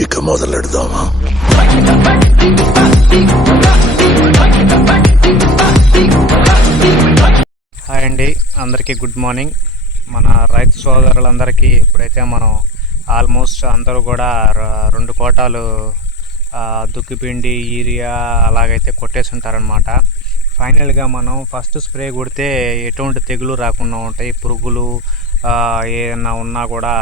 ఇక మొదలెడదామా? హాయ్ అండి, అందరికీ గుడ్ మార్నింగ్. మన రైతు సోదరులందరికీ ఇప్పుడైతే మనం ఆల్మోస్ట్ అందరూ కూడా 2 కోటాలు దుక్కిపిండి యూరియా అలాగైతే కొట్టేసి ఉంటారనమాట. ఫైనల్గా మనం ఫస్ట్ స్ప్రే కొడితే ఎటువంటి తెగులు రాకుండా ఉంటాయి. పురుగులు ఏదన్నా ఉన్నా కూడా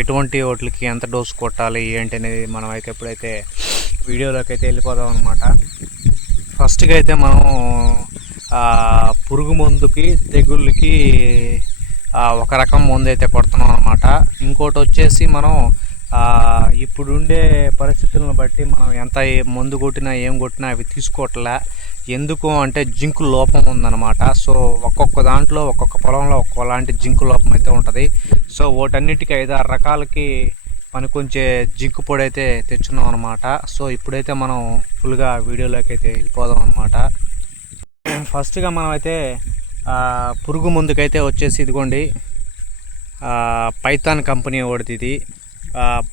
ఎటువంటి వాటికి ఎంత డోసు కొట్టాలి ఏంటి అనేది మనం అయితే ఇప్పుడైతే వీడియోలోకి అయితే వెళ్ళిపోదాం అనమాట. ఫస్ట్గా అయితే మనం పురుగు మందుకి తెగుళ్ళకి ఒక రకం మందు అయితే కొడుతున్నాం అనమాట. ఇంకోటి వచ్చేసి మనం ఇప్పుడుండే పరిస్థితులను బట్టి మనం ఎంత మందు కొట్టినా ఏం కొట్టినా అవి తీసుకోవట్లే. ఎందుకు అంటే జింకు లోపం ఉందన్నమాట. సో ఒక్కొక్క దాంట్లో ఒక్కొక్క పొలంలో ఒక్కొక్కలాంటి జింకు లోపం అయితే ఉంటుంది. సో వాటన్నిటికీ 5-6 రకాలకి పనికొంచే జింకు పొడి అయితే తెచ్చున్నాం అనమాట. సో ఇప్పుడైతే మనం ఫుల్గా వీడియోలోకి అయితే వెళ్ళిపోదాం అనమాట. ఫస్ట్గా మనం అయితే పురుగు మందుకైతే వచ్చేసి ఇదిగోండి, పైథాన్ కంపెనీ వాడిది. ఇది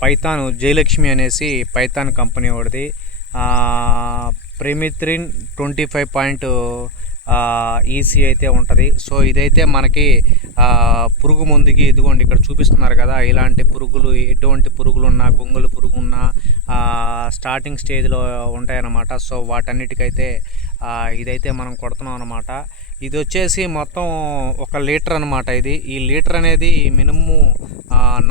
పైథాన్ జయలక్ష్మి అనేసి పైథాన్ కంపెనీ వాడిది. ప్రిమిత్రిన్ 25 ఈసీ అయితే ఉంటుంది. సో ఇదైతే మనకి పురుగు మందుకి ఇదిగోండి ఇక్కడ చూపిస్తున్నారు కదా, ఇలాంటి పురుగులు ఎటువంటి పురుగులు ఉన్నా, గొంగళి పురుగు ఉన్నా స్టార్టింగ్ స్టేజ్లో ఉంటాయన్నమాట. సో వాటన్నిటికైతే ఇదైతే మనం కొడుతున్నాం అనమాట. ఇది వచ్చేసి మొత్తం 1 లీటర్ అనమాట. ఈ లీటర్ అనేది మినిమము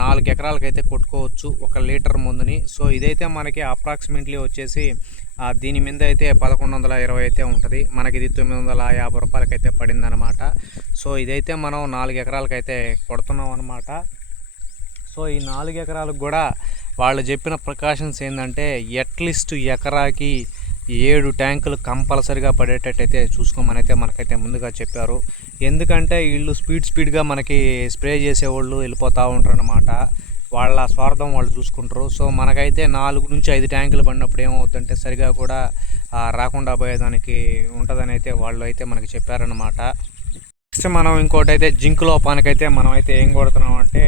4 ఎకరాలకైతే కొట్టుకోవచ్చు 1 లీటర్ మందుని. సో ఇదైతే మనకి అప్రాక్సిమేట్లీ వచ్చేసి దీని మీద అయితే 1120 అయితే ఉంటుంది. మనకి ఇది 950 రూపాయలకైతే పడింది అనమాట. సో ఇదైతే మనం 4 ఎకరాలకైతే కొడుతున్నాం అనమాట. సో ఈ 4 ఎకరాలకు కూడా వాళ్ళు చెప్పిన ప్రికాషన్స్ ఏంటంటే అట్లీస్ట్ ఎకరాకి 7 ట్యాంకులు కంపల్సరిగా పడేటట్టయితే చూసుకోమని అయితే మనకైతే ముందుగా చెప్పారు. ఎందుకంటే వీళ్ళు స్పీడ్గా మనకి స్ప్రే చేసేవాళ్ళు వెళ్ళిపోతూ ఉంటారు అనమాట. వాళ్ళ స్వార్థం వాళ్ళు చూసుకుంటారు. సో మనకైతే 4 నుంచి 5 ట్యాంకులు పడినప్పుడు ఏమవుతుందంటే సరిగా కూడా రాకుండా పోయేదానికి ఉంటుందని అయితే వాళ్ళు అయితే మనకి చెప్పారనమాట. నెక్స్ట్ మనం ఇంకోటి అయితే జింక్ లోపానికైతే మనం అయితే ఏం కొడుతున్నాం అంటే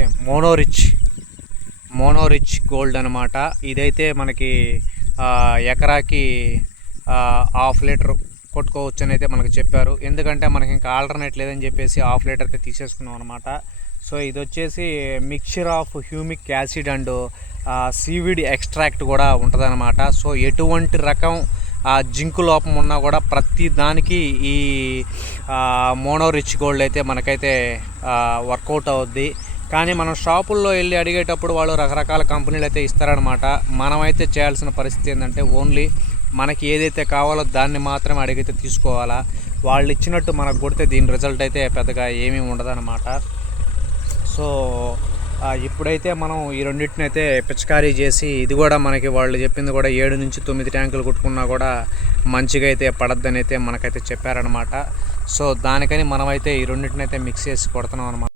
మోనోరిచ్ గోల్డ్ అనమాట. ఇదైతే మనకి ఎకరాకి 1/2 లీటర్ కొట్టుకోవచ్చు అని అయితే మనకు చెప్పారు. ఎందుకంటే మనకి ఇంకా ఆల్టర్నేట్ లేదని చెప్పేసి 1/2 లీటర్ అయితే తీసేసుకున్నాం అనమాట. సో ఇది వచ్చేసి mixture of humic acid and seaweed extract కూడా ఉంటుందన్నమాట. సో ఎటువంటి రకం జింకు లోపం ఉన్నా కూడా ప్రతి దానికి ఈ మోనోరిచ్ గోల్డ్ అయితే మనకైతే వర్కౌట్ అవుద్ది. కానీ మనం షాపుల్లో వెళ్ళి అడిగేటప్పుడు వాళ్ళు రకరకాల కంపెనీలు అయితే ఇస్తారనమాట. మనమైతే చేయాల్సిన పరిస్థితి ఏంటంటే ఓన్లీ మనకి ఏదైతే కావాలో దాన్ని మాత్రమే అడిగితే తీసుకోవాలా. వాళ్ళు ఇచ్చినట్టు మనకు కొడితే దీని రిజల్ట్ అయితే పెద్దగా ఏమీ ఉండదన్నమాట. సో ఇప్పుడైతే మనం ఈ రెండింటిని అయితే పిచికారీ చేసి ఇది కూడా మనకి వాళ్ళు చెప్పింది కూడా 7 నుంచి 9 ట్యాంకులు కొట్టుకున్నా కూడా మంచిగా అయితే పడద్దని అయితే మనకైతే చెప్పారనమాట. సో దానికని మనమైతే ఈ రెండింటిని అయితే మిక్స్ చేసి కొడుతున్నాం అనమాట.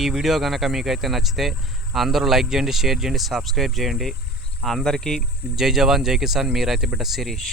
ఈ వీడియో కనుక మీకైతే నచ్చితే అందరూ లైక్ చేయండి, షేర్ చేయండి, సబ్స్క్రైబ్ చేయండి. అందరికీ జై జవాన్ జై కిసాన్, మీ రైతు బిడ్డ శిరీష్.